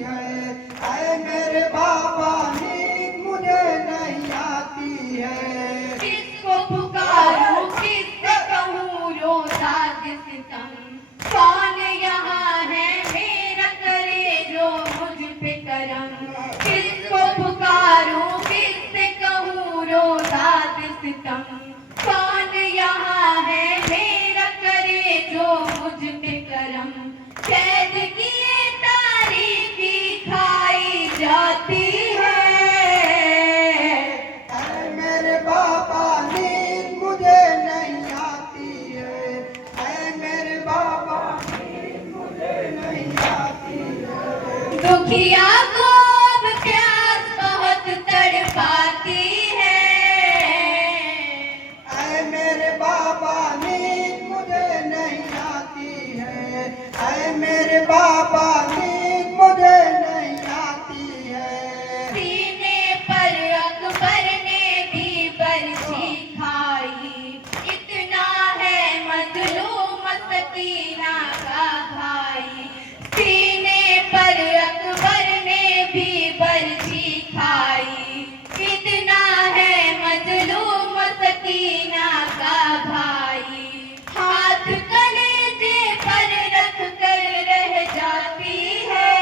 है। ऐ मेरे बाबा नींद मुझे नहीं आती है। किसको पुकारूं किससे कहूँ रोता सितम, कौन यहाँ है मेरा करे जो मुझ पे करम। किसको पुकारूं किससे कहूँ रोता सितम, कौन यहाँ है मेरा करे जो मुझ पे करम। कैद किए तारीकी खाई जाती है। ऐ मेरे बाबा नींद मुझे नहीं आती है। ऐ मेरे बाबा नींद मुझे नहीं आती है। दुखिया को अब प्यास बहुत तड़पाती है। ऐ मेरे बाबा नींद मुझे नहीं आती है। ऐ मेरे बाबा नींद मुझे नहीं आती है। सीने पर अकबर ने भी बरछी खाई, इतना है मजलूम सकीना का भाई। सीने पर अकबर ने भी बरछी खाई, इतना है मजलूम सकीना का भाई। हाथ कलेजे पर रख कर रह जाती है।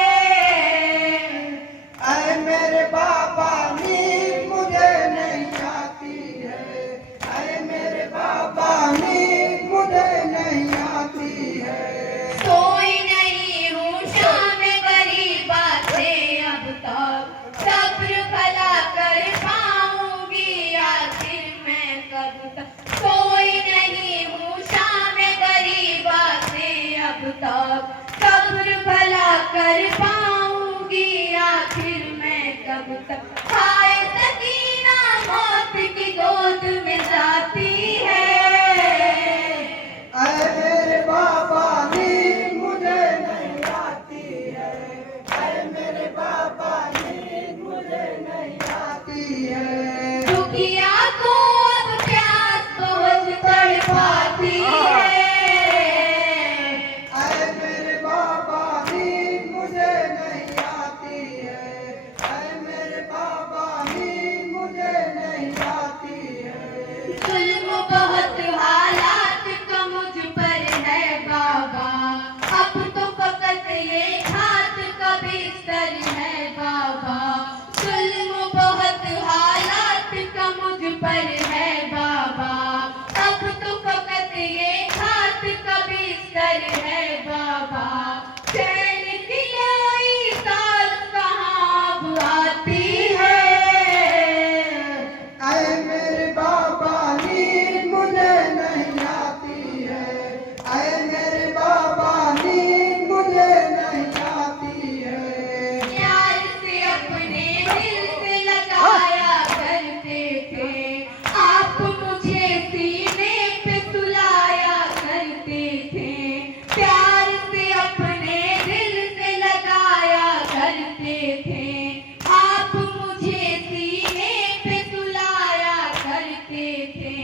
ऐ मेरे बाबा नींद मुझे नहीं आती है। ऐ मेरे बाबा नींद मुझे नहीं आती है। सोई नहीं हूँ शाम गरीबा से अब तक, सब्र भला कर पाऊंगी आखिर मैं कब तक। सोई नहीं हूँ शाम गरीबा से अब तक, सब्र भला कर पाऊंगी आखिर मैं कब तक। हाय सकीना मौत की गोद में जाती है। ऐ मेरे बाबा नींद मुझे नहीं आती है। ऐ मेरे बाबा नींद मुझे नहीं आती है। दुखिया को अब प्यास बहुत तड़पाती है। ऐ मेरे बाबा नींद मुझे नहीं आती है। ऐ मेरे बाबा नींद मुझे नहीं आती है। जुल्म बहुत हालात का मुझ पर है बाबा, अब तो फकत ये हाथ का बिस्तर है बाबा। जुल्म बहुत हालात का मुझ पर है बाबा, अब तो फकत ये हाथ का बिस्तर है बाबा। चैन की कोई साल कहाँ अब आती है। ऐ मेरे बाबा नींद मुझे नहीं आती है। ऐ मेरे बाबा नींद मुझे नहीं आती है। प्यार से अपने दिल से लगाया करते थे, आप मुझे सीने पे सुलाया करते थे। प्यार से अपने दिल से लगाया करते थे, आप मुझे सीने पे सुलाया करते थे।